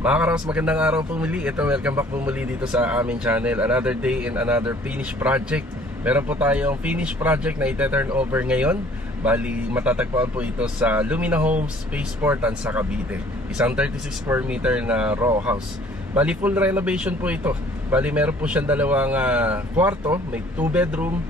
Mga Karos, magandang araw po muli. Ito, welcome back po muli dito sa aming channel. Another day and another finished project. Meron po tayong finished project na ite-turn over ngayon. Bali, matatagpuan po ito sa Lumina Homes, Spaceport, sa Cavite. Isang 36 square meter na row house. Bali, full renovation po ito. Bali, meron po siyang dalawang kwarto. May 2 bedroom.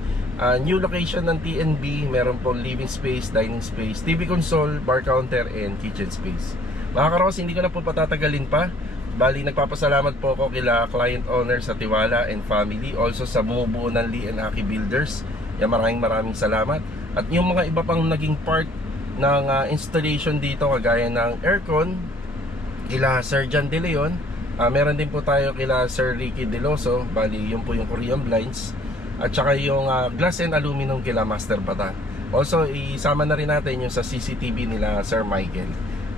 New location ng TNB. Meron po living space, dining space, TV console, bar counter, and kitchen space. Mga Karos, hindi ko na po patatagalin pa. Bali, nagpapasalamat po ako kila client owner sa tiwala and family. Also sa bumubuo ng Lee and Aki Builders. Yan, maraming salamat. At yung mga iba pang naging part ng installation dito, kagaya ng aircon, kila Sir John De Leon. Meron din po tayo kila Sir Ricky Deloso. Bali, yun po yung Korean blinds. At saka yung glass and aluminum kila Master Batan. Also, isama na rin natin yung sa CCTV nila Sir Michael.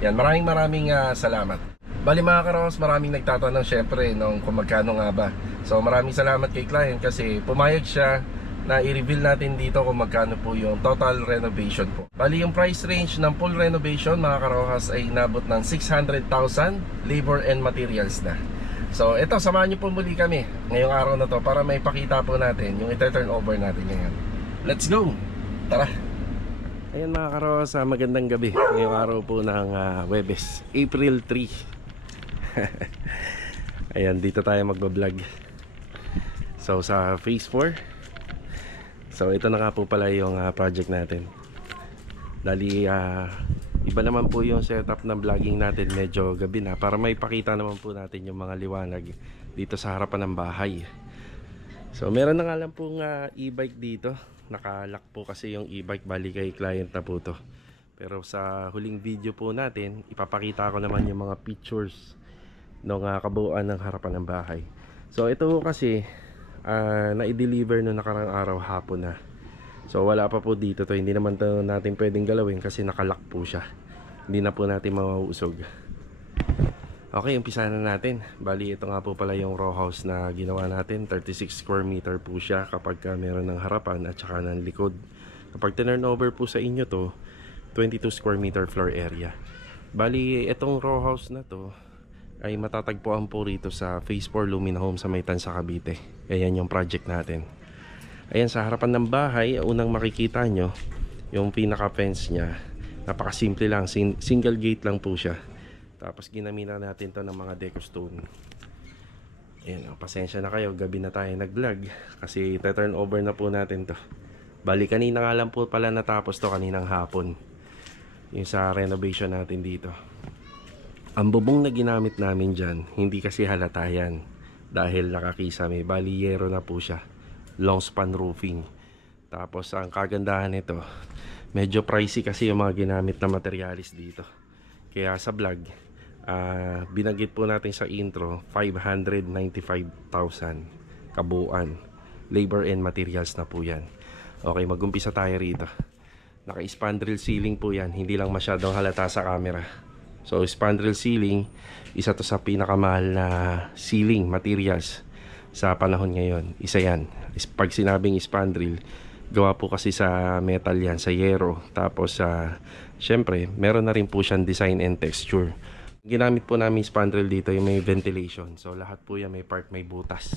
Yan, maraming salamat. Bali mga Karos, maraming nagtatanong syempre kung magkano nga ba. So maraming salamat kay client kasi pumayag siya na i-reveal natin dito kung magkano po yung total renovation po. Bali yung price range ng full renovation mga Karohas ay inabot ng 600,000 labor and materials na. So ito, samahan niyo po muli kami ngayong araw na to para may pakita po natin yung ite-turn over natin ngayon. Let's go! Tara! Ayan mga Karos, magandang gabi. Ngayong araw po ng Huwebes, April 3. Ayan, dito tayo magbablog. So sa phase 4. So ito na nga po pala yung project natin. Dali, iba naman po yung setup ng vlogging natin. Medyo gabi na para may pakita naman po natin yung mga liwanag dito sa harapan ng bahay. So meron na nga lang pong e-bike dito. Nakalock po kasi yung e-bike, bali kay client na po to. Pero sa huling video po natin, ipapakita ko naman yung mga pictures ng kabuuan ng harapan ng bahay. So ito kasi na-deliver no nakarang araw hapon na. So wala pa po dito to. Hindi naman to natin pwedeng galawin kasi nakalock po siya. Hindi na po natin mauusog. Okay, umpisa na natin. Bali, ito nga po pala yung row house na ginawa natin. 36 square meter po siya kapag meron ng harapan at saka ng likod. Kapag turn over po sa inyo to, 22 square meter floor area. Bali, itong row house na to ay matatagpuan po rito sa Phase 4 Lumina Home sa Maytan sa Cavite. Ayan yung project natin. Ayan, sa harapan ng bahay, unang makikita nyo yung pinaka fence nya. Napakasimple lang, single gate lang po siya. Tapos ginamitan natin to ng mga deco stone. Ayan, pasensya na kayo, gabi na tayo nag-vlog kasi turn over na po natin to. Bali, kanina nga lang po pala natapos to, kaninang hapon. Yung sa renovation natin dito. Ang bubong na ginamit namin dyan, hindi kasi halata yan dahil nakakisame. Bali, yero na po siya. Long span roofing. Tapos ang kagandahan nito, medyo pricey kasi yung mga ginamit na materialis dito. Kaya sa vlog, binanggit po natin sa intro 595,000 kabuuan. Labor and materials na po yan. Okay, mag-umpisa tayo rito. Naka-spandrel ceiling po yan. Hindi lang masyadong halata sa camera. So spandrel ceiling, isa to sa pinakamahal na ceiling materials sa panahon ngayon. Isa yan. Pag sinabing spandrel, gawa po kasi sa metal yan, sa yero. Tapos syempre, meron na rin po siyang design and texture. Ginamit po namin spandrel dito yung may ventilation. So lahat po yan may part, may butas.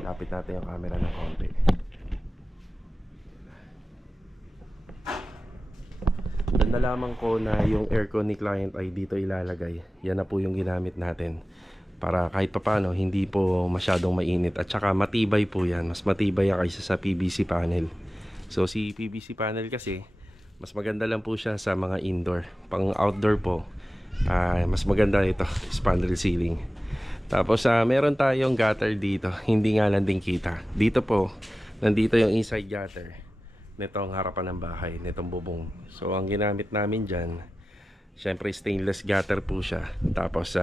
Lapit natin yung camera ng konti. Doon nalaman ko na yung aircon ni client ay dito ilalagay. Yan na po yung ginamit natin. Para kahit papano hindi po masyadong mainit. At saka matibay po yan. Mas matibay kaysa sa PVC panel. So si PVC panel kasi mas maganda lang po siya sa mga indoor. Pang outdoor po, mas maganda ito, spandrel ceiling. Tapos meron tayong gutter dito. Hindi nga lang din kita. Dito po, nandito yung inside gutter nitong harapan ng bahay, nitong bubong. So ang ginamit namin dyan, syempre stainless gutter po siya. Tapos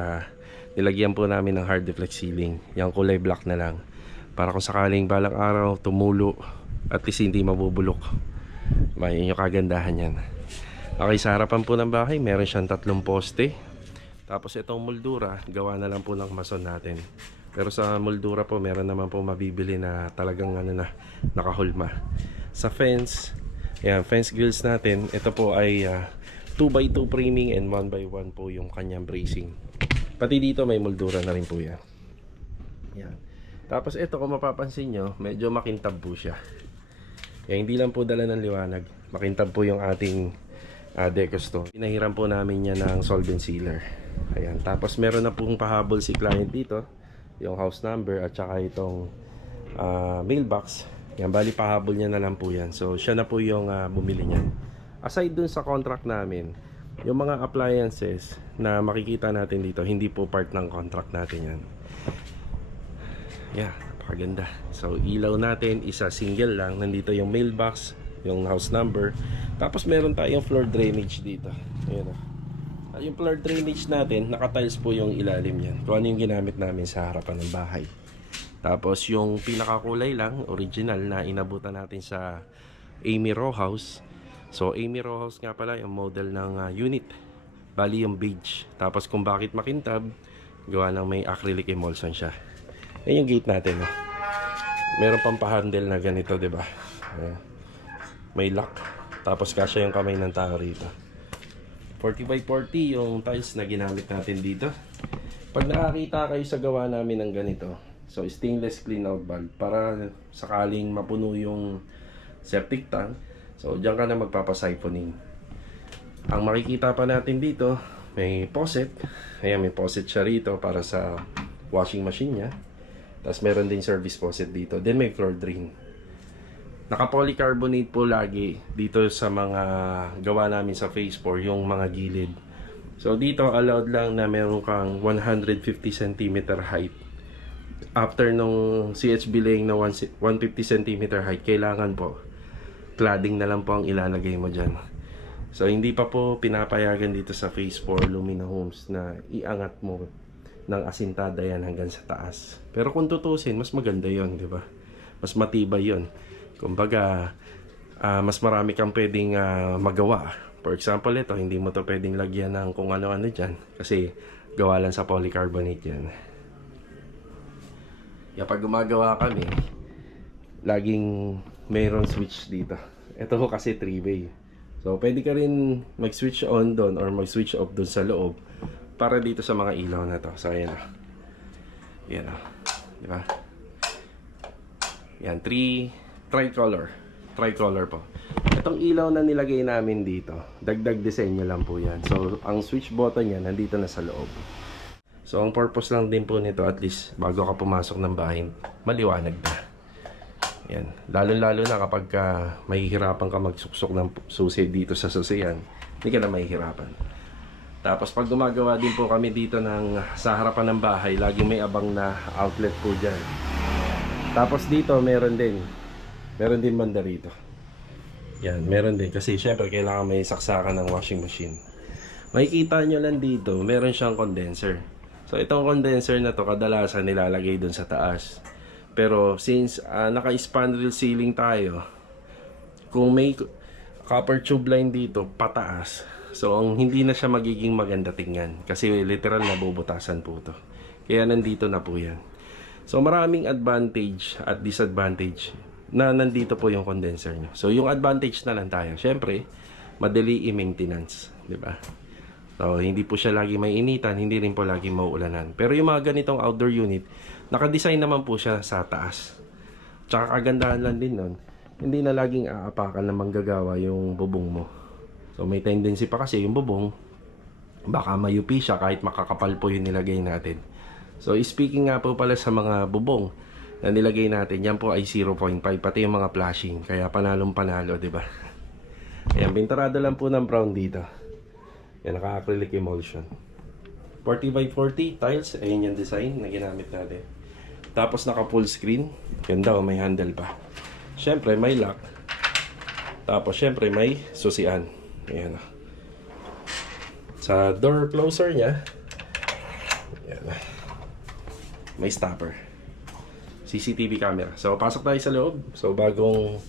nilagyan po namin ng hard deflect ceiling. Yung kulay black na lang. Para kung sakaling balang araw tumulo, at least hindi mabubulok. May yung kagandahan yan. Okay, sa harapan po ng bahay, meron siyang 3 poste. Tapos itong moldura, gawa na lang po ng mason natin. Pero sa moldura po, meron naman po mabibili na talagang nakahulma. Sa fence, ayan, fence grills natin, ito po ay 2x2 framing and 1x1 po yung kanyang bracing. Pati dito may moldura na rin po yan. Yan. Tapos ito, kung mapapansin nyo, medyo makintab po siya. Kaya hindi lang po dala ng liwanag. Makintab po yung ating deco. Pinahiram po namin yan ng solvent sealer. Ayan. Tapos meron na pong pahabol si client dito. Yung house number at saka itong mailbox. Yan, bali pahabol niya na lang po yan. So siya na po yung bumili niyan. Aside dun sa contract namin, yung mga appliances na makikita natin dito, hindi po part ng contract natin yan. Yeah, napakaganda. So ilaw natin, isa single lang. Nandito yung mailbox, yung house number. Tapos meron tayong floor drainage dito. Ayan o. Yung floor drainage natin, naka-tiles po yung ilalim yan. Kung ano yung ginamit namin sa harapan ng bahay. Tapos yung pinakakulay lang, original na inabutan natin sa Amy Row House. So Amy Row House nga pala yung model ng unit. Bali yung beige. Tapos kung bakit makintab, gawa ng may acrylic emulsion siya. Yan yung gate natin. No? Meron pang pa-handle na ganito, 'di ba? May lock. Tapos kasya yung kamay ng tao rito. 40x40 yung tiles na ginamit natin dito. Pag nakakita kayo sa gawa namin ng ganito, so stainless clean out valve para sakaling mapuno yung septic tank. So diyan ka na magpapasiphoning. Ang makikita pa natin dito, may faucet. Ayan, may faucet siya rito para sa washing machine niya. Tapos meron din service faucet dito. Then may floor drain. Naka-polycarbonate po lagi dito sa mga gawa namin sa phase 4, yung mga gilid. So dito allowed lang na meron kang 150 cm height. After nung CHB laying na 150 cm height, kailangan po cladding na lang po ang ilalagay mo dyan. So hindi pa po pinapayagan dito sa phase 4 Lumina Homes na iangat mo ng asintada yan hanggang sa taas. Pero kung tutusin, mas maganda yon, di ba? Mas matibay yon. Kumbaga, mas marami kang pwedeng magawa. For example, ito, hindi mo to pwedeng lagyan ng kung ano-ano dyan. Kasi gawa lang sa polycarbonate yan. Kaya pag gumagawa kami, laging mayroong switch dito. Ito ho kasi 3-way. So, pwede ka rin mag-switch on doon or mag-switch off doon sa loob para dito sa mga ilaw na to. So, ayan o. Ayan o. Diba? Yan, tricolor. Tricolor po. Itong ilaw na nilagay namin dito, dagdag disenyo lang po yan. So, ang switch button yan, nandito na sa loob. So, ang purpose lang din po nito, at least, bago ka pumasok ng bahay, maliwanag na. Yan. Lalo-lalo na kapag mahihirapan ka magsuksok ng susi dito sa susiyan, hindi ka na mahihirapan. Tapos pag gumagawa din po kami dito sa harapan ng bahay, laging may abang na outlet po dyan. Tapos dito meron din banda rito. Yan, meron din. Kasi syempre kailangan may saksakan ng washing machine. Makikita nyo lang dito, meron siyang condenser. So itong condenser na to kadalasan nilalagay dun sa taas. Pero since naka-spandrel ceiling tayo, kung may copper tube line dito pataas, so hindi na siya magiging maganda tingnan kasi literal na bubutasan po to. Kaya nandito na po yan. So maraming advantage at disadvantage na nandito po yung condenser nyo. So yung advantage na lang tayo, syempre madali i-maintenance, di ba? So hindi po siya lagi may initan, hindi rin po lagi mauulanan. Pero yung mga ganitong outdoor unit, naka-design naman po siya sa taas. Tsaka kagandahan lang din nun, hindi na laging aapakan na manggagawa yung bubong mo. So may tendency pa kasi yung bubong, baka mayupi siya kahit makakapal po yung nilagay natin. So speaking nga po pala sa mga bubong na nilagay natin, yan po ay 0.5, pati yung mga flashing. Kaya panalong panalo, di ba? Ayan, pintarado lang po ng brown dito. Yan, naka-acrylic emulsion. 40x40 tiles, ayun yung design na ginamit natin. Tapos naka full screen. Ganda o, may handle pa. Syempre may lock. Tapos syempre may susian. Ayan o. Sa door closer nya, ayan, may stopper. CCTV camera. So pasok tayo sa loob. So bagong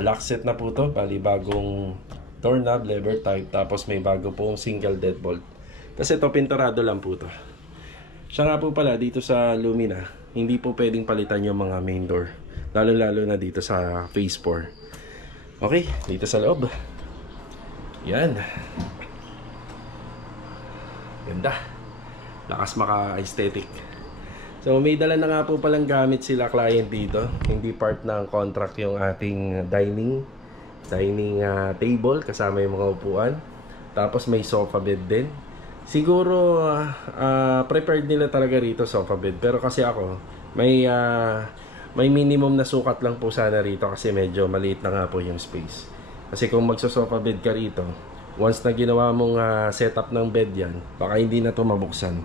lock set na po to. Bali bagong doorknob, lever type. Tapos may bago pong single deadbolt. Kasi ito pinturado lang po to. Siya nga po pala dito sa Lumina, hindi po pwedeng palitan yung mga main door. Lalo-lalo na dito sa phase 4. Okay, dito sa loob. Yan. Ganda. lakas maka-aesthetic. So may dala na nga po palang gamit sila client dito. Hindi part ng contract yung ating dining table kasama yung mga upuan. Tapos may sofa bed din. Siguro prepared nila talaga rito sofa bed. Pero kasi ako may minimum na sukat lang po sana rito kasi medyo maliit na nga po yung space. Kasi kung magso-sofa bed ka rito, once na ginawa mong setup ng bed yan, baka hindi na ito mabuksan.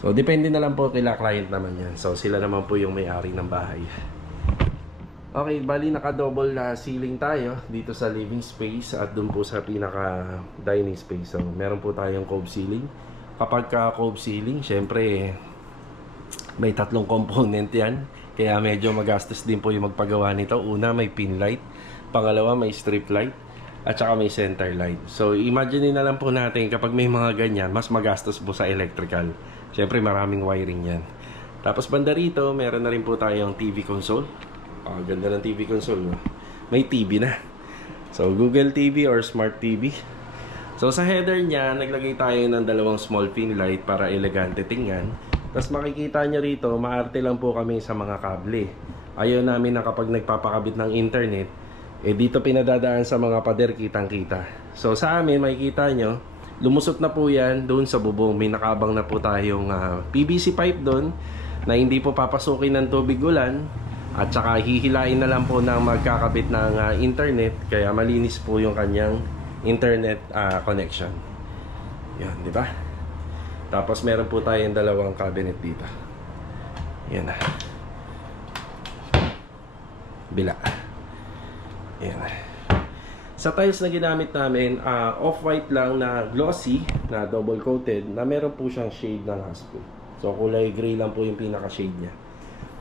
So depende na lang po kila client naman yan. So sila naman po yung may-ari ng bahay. Okay, bali naka-double ceiling tayo dito sa living space at dun po sa pinaka-dining space. So meron po tayong cove ceiling. Kapag ka-cove ceiling, syempre may tatlong component yan. Kaya medyo magastos din po yung magpagawa nito. Una, may pin light. Pangalawa, may strip light. At saka may center light. So imagine na lang po natin kapag may mga ganyan, mas magastos po sa electrical. Syempre maraming wiring yan. Tapos banda rito, meron na rin po tayong TV console. Ganda ng TV console, no? May TV na. So Google TV or Smart TV. So sa header niya, naglagay tayo ng dalawang small pin light para elegante tingnan. Tapos makikita nyo rito, maarte lang po kami sa mga kable. Ayaw namin na kapag nagpapakabit ng internet, dito pinadadaan sa mga pader kitang-kita. So sa amin, makikita nyo, lumusot na po yan doon sa bubong. May nakabang na po tayong PVC pipe doon na hindi po papasukin ng tubig ulan. At saka hihilain na lang po ng magkakabit ng internet. Kaya malinis po yung kanyang internet connection. Yan, di ba? Tapos meron po tayong dalawang cabinet dito. Yan na. Bila. Yan. Sa tiles na ginamit namin, off-white lang na glossy, na double coated, na meron po siyang shade ng haspo. So kulay gray lang po yung pinaka-shade niya.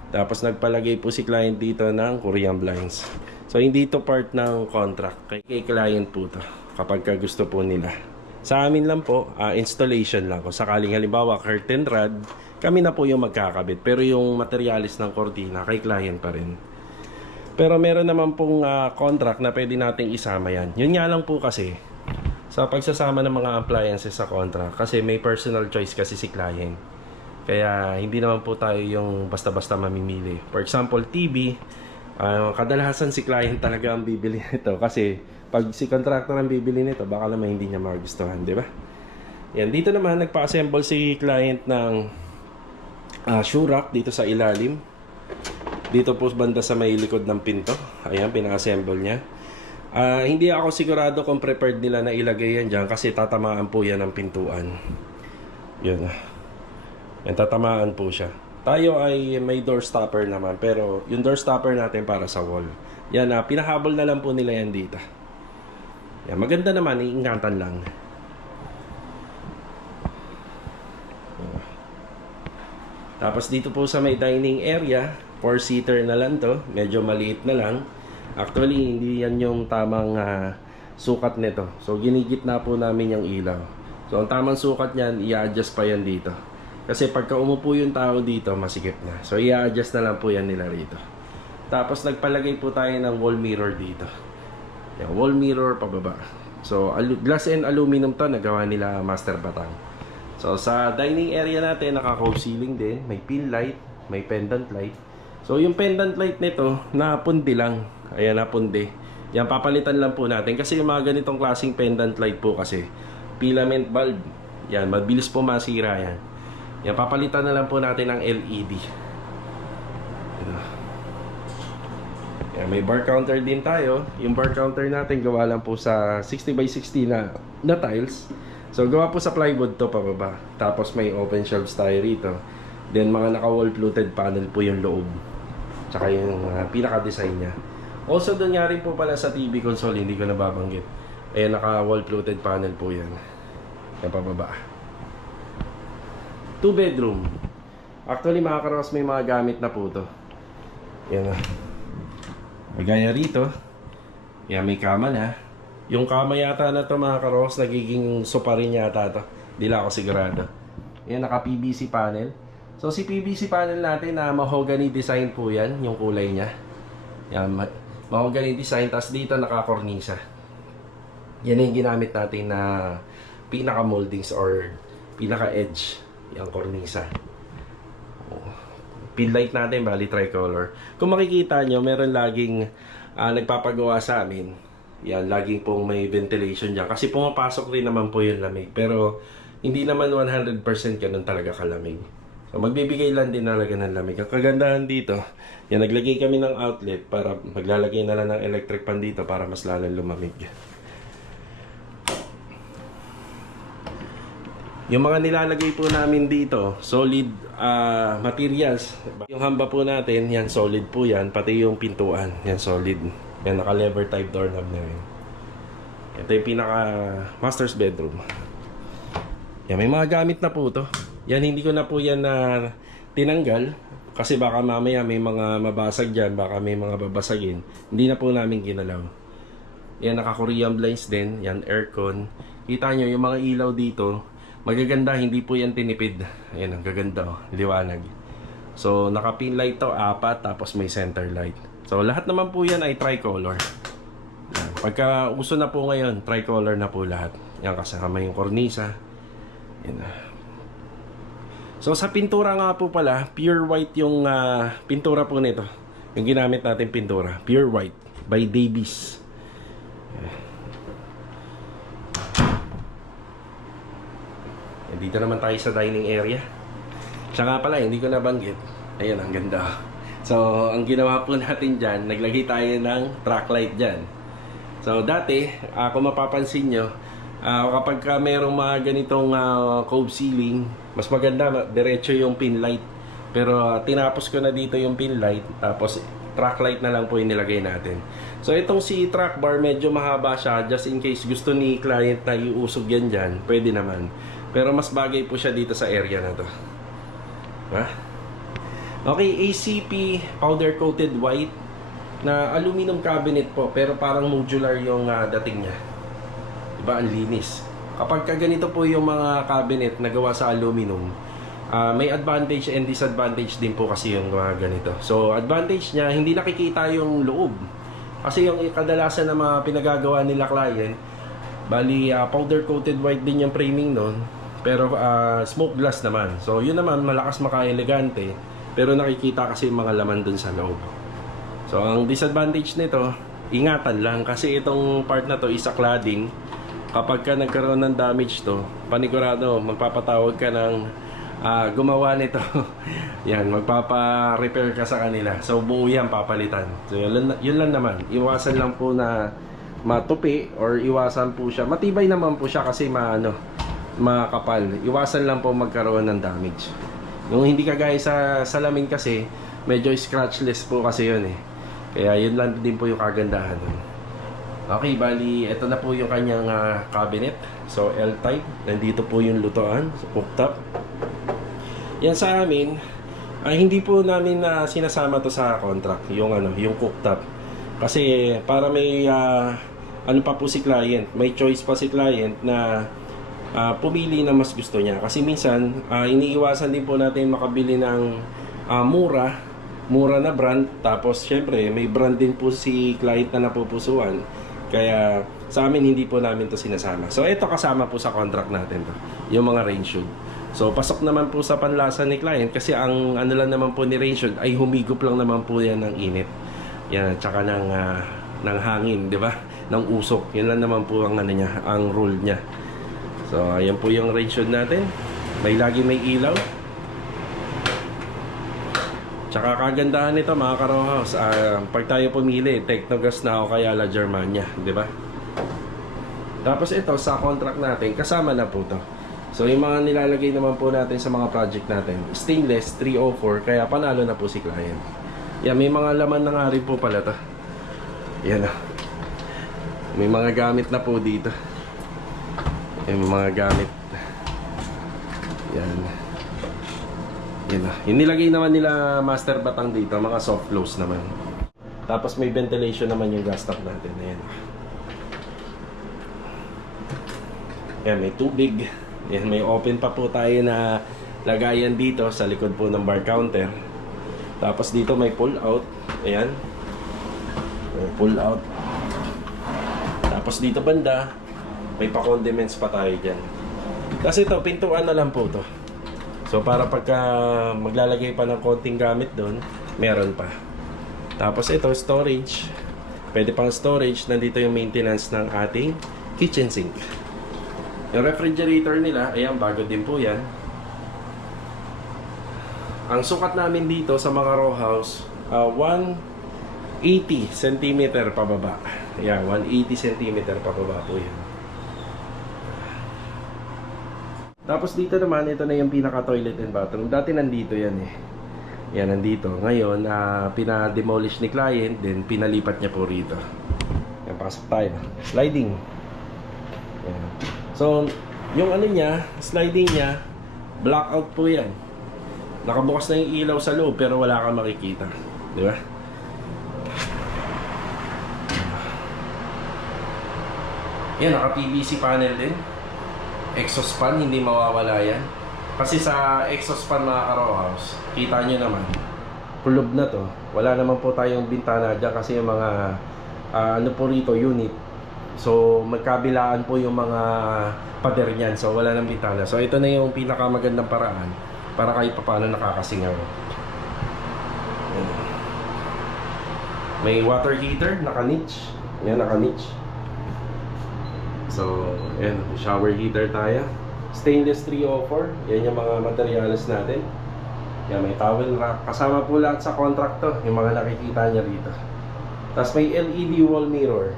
Tapos nagpalagay po si client dito ng Korean blinds. So hindi to part ng contract. Kay client po to kapag gusto po nila. Sa amin lang po, installation lang. Kung sakaling halimbawa curtain rod, kami na po yung magkakabit. Pero yung materialis ng cortina, kay client pa rin. Pero meron naman pong contract na pwede nating isama yan. Yun nga lang po kasi, sa pagsasama ng mga appliances sa contract, kasi may personal choice kasi si client. Kaya hindi naman po tayo yung basta-basta mamimili. For example, TV, kadalasan si client talaga ang bibili nito. Kasi pag si contractor ang bibili nito, baka naman hindi niya magustuhan, di ba? Yan, dito naman nagpa-assemble si client ng shoe rack dito sa ilalim. Dito po banda sa may likod ng pinto. Ayan, pina-assemble niya. Hindi ako sigurado kung prepared nila na ilagay yan dyan kasi tatamaan po yan ng pintuan. Yun. Yan, tatamaan po siya. Tayo ay may door stopper naman, pero yung door stopper natin para sa wall. Yan, pinahabol na lang po nila yan dito. Yan, maganda naman, iingatan lang. Tapos dito po sa may dining area, 4-seater na lang to. Medyo maliit na lang. Actually, hindi yan yung tamang sukat nito. So, ginigit na po namin yung ilaw. So, ang tamang sukat niyan, i-adjust pa yan dito. Kasi pagka umupo yung tao dito, masikip na. So, i-adjust na lang po yan nila rito. Tapos, nagpalagay po tayo ng wall mirror dito. Yan, wall mirror pababa. So, glass and aluminum to, nagawa nila Master Batang. So, sa dining area natin, naka-cove ceiling din. May pin light, may pendant light. So, yung pendant light nito, napundi lang. Ayan, napundi. Yan, papalitan lang po natin. Kasi yung mga ganitong klaseng pendant light po kasi, filament bulb. Yan, mabilis po masira yan. Yan, papalitan na lang po natin ng LED. Yan, may bar counter din tayo. Yung bar counter natin, gawa lang po sa 60x60 na tiles. So, gawa po sa plywood to pababa. Tapos may open shelves tayo rito. Then, mga naka-wall fluted panel po yung loob. Tsaka yung pinaka-design niya. Also, doon nga rin po pala sa TV console, hindi ko nababanggit. Ayan, naka-wall fluted panel po yan. Yan pababa. 2 bedroom. Actually, mga karos, may mga gamit na po to. Yan na. Magaya rito. Yan, may kama na. Yung kama yata na to mga karos, nagiging sopa rin yata to. Di lang ako sigurado. Yan, naka-PVC panel. So, si PVC panel natin na mahogany design po yan, yung kulay niya. Yan, mahogany design. Tapos dito naka-cornisa. Yan yung ginamit natin na pinaka-moldings or pinaka-edge yung kornisa. Pin light natin, bali tricolor. Kung makikita nyo, meron laging nagpapagawa sa amin. Yan, laging pong may ventilation dyan. Kasi pumapasok rin naman po yung lamig. Pero, hindi naman 100% ganun talaga kalamig. So, magbibigay lang din talaga ng lamig. Ang kagandahan dito, yan, naglagay kami ng outlet para maglalagay na lang ng electric fan dito para mas lalong lumamig. Yung mga nilalagay po namin dito, solid materials. Yung hamba po natin, yan solid po yan. Pati yung pintuan, yan solid. Yan naka-lever type doorknob na rin. Ito yung pinaka master's bedroom. Yan, may mga gamit na po to. Yan, hindi ko na po yan na tinanggal. Kasi baka mamaya may mga mabasag dyan, baka may mga babasagin. Hindi na po namin ginalaw. Yan, naka-Korean blinds din. Yan, aircon. Kita nyo, yung mga ilaw dito, magaganda, hindi po yan tinipid. Ayan, ang gaganda, oh, liwanag. So, naka-pin light to, 4, tapos may center light. So, lahat naman po yan ay tricolor. Yan. Pagka uso na po ngayon, tricolor na po lahat. Yan, kasama yung kornisa. Yan. So, sa pintura nga po pala, pure white yung pintura po nito. Yung ginamit natin pintura, pure white by Davies. Dito naman tayo sa dining area. Siya nga pala, hindi ko nabanggit. Ayan, ang ganda. So, ang ginawa po natin dyan, naglagay tayo ng track light dyan. So, dati, kung mapapansin nyo, kapag merong mga ganitong cove ceiling, mas maganda, diretso yung pin light. Pero, tinapos ko na dito yung pin light, tapos track light na lang po yung nilagay natin. So, itong si track bar, medyo mahaba siya. Just in case gusto ni client na iusog yan dyan, pwede naman. Pero mas bagay po siya dito sa area na to. Ha? Okay, ACP powder coated white na aluminum cabinet po, pero parang modular yung dating niya. Diba, ang linis. Kapag ganito po yung mga cabinet na gawa sa aluminum, may advantage and disadvantage din po kasi yung ganito. So, advantage niya, hindi nakikita yung loob. Kasi yung kadalasan na mga pinagagawa nila client, bali powder coated white din yung framing nun. Pero smoke glass naman. So yun naman, malakas maka-elegante. Pero nakikita kasi yung mga laman dun sa loob. So ang disadvantage nito, ingatan lang. Kasi itong part na to is a cladding. Kapag ka nagkaroon ng damage to, panigurado, magpapatawag ka ng gumawa nito. Yan, magpapa-repair ka sa kanila. So buo yan papalitan. So yun lang naman. Iwasan lang po na matupi or iwasan po siya. Matibay naman po siya kasi makapal. Iwasan lang po magkaroon ng damage. Yung hindi kagaya sa salamin kasi, medyo scratchless po kasi yun eh. Kaya yun lang din po yung kagandahan. Okay, bali, ito na po yung kanyang cabinet. So, L-type. Nandito po yung lutoan, so, cooktop. Yan sa amin, hindi po namin sinasama to sa contract, yung cooktop. Kasi para may ano pa po si client, may choice pa si client na pumili na mas gusto niya. Kasi minsan, iniiwasan din po natin makabili ng mura na brand. Tapos, syempre, may brand din po si client na napupusuan. Kaya, sa amin, hindi po namin to sinasama. So, ito kasama po sa contract natin to, yung mga rain shield. So, pasok naman po sa panlasa ni client kasi ang ano lang naman po ni rain shield ay humigop lang naman po yan ng init. Yan, tsaka ng hangin, di ba? Ng usok. Yan lang naman po ang, ang rule niya. So, ayan po yung rain shield natin. May ilaw. Tsaka kagandahan nito mga ka-row house, pag tayo pumili, Technogas na o kaya La Germania, di ba? Tapos ito, sa contract natin, kasama na po to. So, yung mga nilalagay naman po natin sa mga project natin, stainless 304, kaya panalo na po si client. Yan, may mga laman na nga rin po pala to. Yan o. May mga gamit na po dito. Yung mga gamit. Yan. Yan na. Yung nilagay naman nila master batang dito, mga soft close naman. Tapos may ventilation naman yung gas tank natin. Ayan. Yan, may tubig. Yan, may open pa po tayo na lagayan dito sa likod po ng bar counter. Tapos dito may pull out. Ayan. May pull out. Tapos dito banda, may pa-condiments pa tayo dyan. Kasi ito, pintuan na lang po to. So para pagka maglalagay pa ng konting gamit doon, meron pa. Tapos ito, storage. Pwede pang storage. Nandito yung maintenance ng ating kitchen sink. Yung refrigerator nila, ayan, bago din po yan. Ang sukat namin dito sa mga row house, 180 cm pababa. Ayan, 180 cm pababa po yan. Tapos dito naman, ito na yung pinaka toilet and bathroom. Dati nandito yan eh. Yan, nandito. Ngayon, pinademolish ni client, then pinalipat niya po rito. Yan, pasok tayo. Sliding. Yan. So, yung ano niya, sliding niya, blackout po yan. Nakabukas na yung ilaw sa loob, pero wala kang makikita. Di ba? Yan, naka-PVC panel din. Exhaust fan, hindi mawawala yan. Kasi sa exhaust fan mga ka-row house, kita nyo naman, kulob na to. Wala naman po tayong bintana dyan kasi yung mga ano po rito, unit. So magkabilaan po yung mga pader niyan. So wala nang bintana. So ito na yung pinakamagandang paraan para kahit paano nakakasingaw. May water heater, naka-niche. Yan, naka-niche. So, yan, shower heater tayo. Stainless 304. Yan yung mga materials natin. Yan, may towel rack. Kasama po lahat sa contract to, yung mga nakikita niya rito. Tapos may LED wall mirror.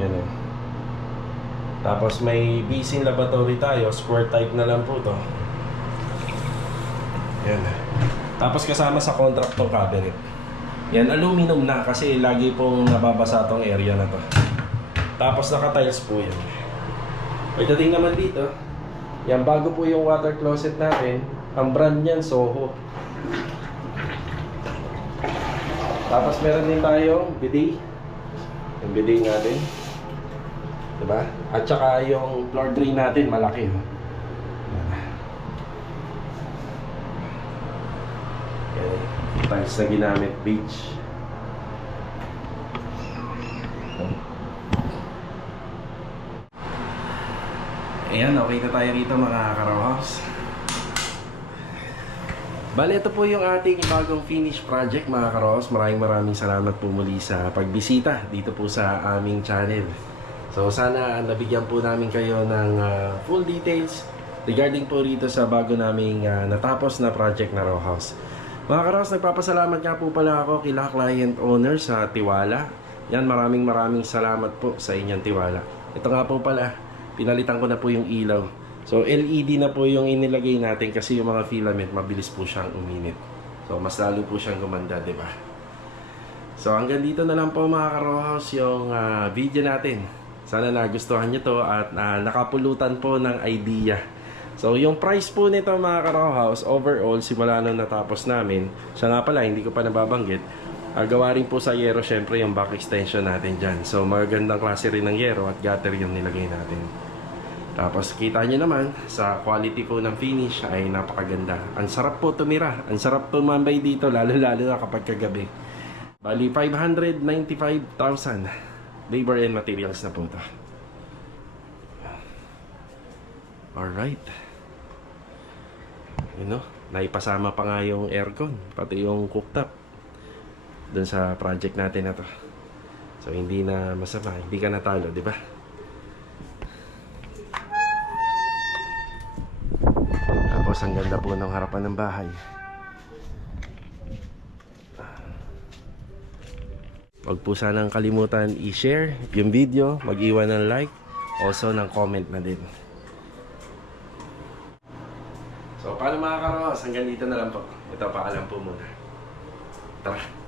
Yan eh. Tapos may basin lavatory tayo. Square type na lang po to. Yan eh. Tapos kasama sa contract tong cabinet. Yan, aluminum na kasi lagi pong nababasa tong area na to. Tapos naka-tiles po yan. Pagdating naman dito, yan, bago po yung water closet natin. Ang brand niyan, Soho. Tapos meron din tayong bidet. Yung bidet natin. Diba? At saka yung floor drain natin, malaki. Yan. Tiles na ginamit, beach. Ayan, okay na tayo rito mga ka-row house. Bale, ito po yung ating bagong finish project mga ka-row house. Maraming salamat po muli sa pagbisita dito po sa aming channel. So sana nabigyan po namin kayo ng full details regarding po rito sa bago naming natapos na project na row house. Mga ka-row house, nagpapasalamat nga po pala ako kila client owner sa tiwala. Yan, maraming salamat po sa inyong tiwala. Ito nga po pala, pinalitan ko na po yung ilaw. So LED na po yung inilagay natin kasi yung mga filament mabilis po siyang uminit. So mas lalo po siyang gumanda, di ba? So hanggang dito na lang po mga ka-row house yung video natin. Sana nagustuhan nyo to at nakapulutan po ng idea. So yung price po nito mga ka-row house overall simula nung natapos namin, siya nga pala hindi ko pa nababanggit, gawa rin po sa yero syempre yung back extension natin dyan. So magandang klase rin ng yero at gutter yung nilagay natin. Tapos kita nyo naman sa quality po ng finish ay napakaganda. Ang sarap po tumira, ang sarap tumambay dito lalo na kapag kagabi. Bali 595,000 labor and materials na po ito. Alright. You know, naipasama pa nga yung aircon, pati yung cooktop dun sa project natin na to. So hindi na masama, hindi ka natalo, di ba? Tapos ang ganda po ng harapan ng bahay. Huwag po sanang kalimutan i-share yung video, mag-iwan ng like, also ng comment na din. So paano mga ka-row house, hanggang dito na lang po. Ito, paalam po muna. Tara.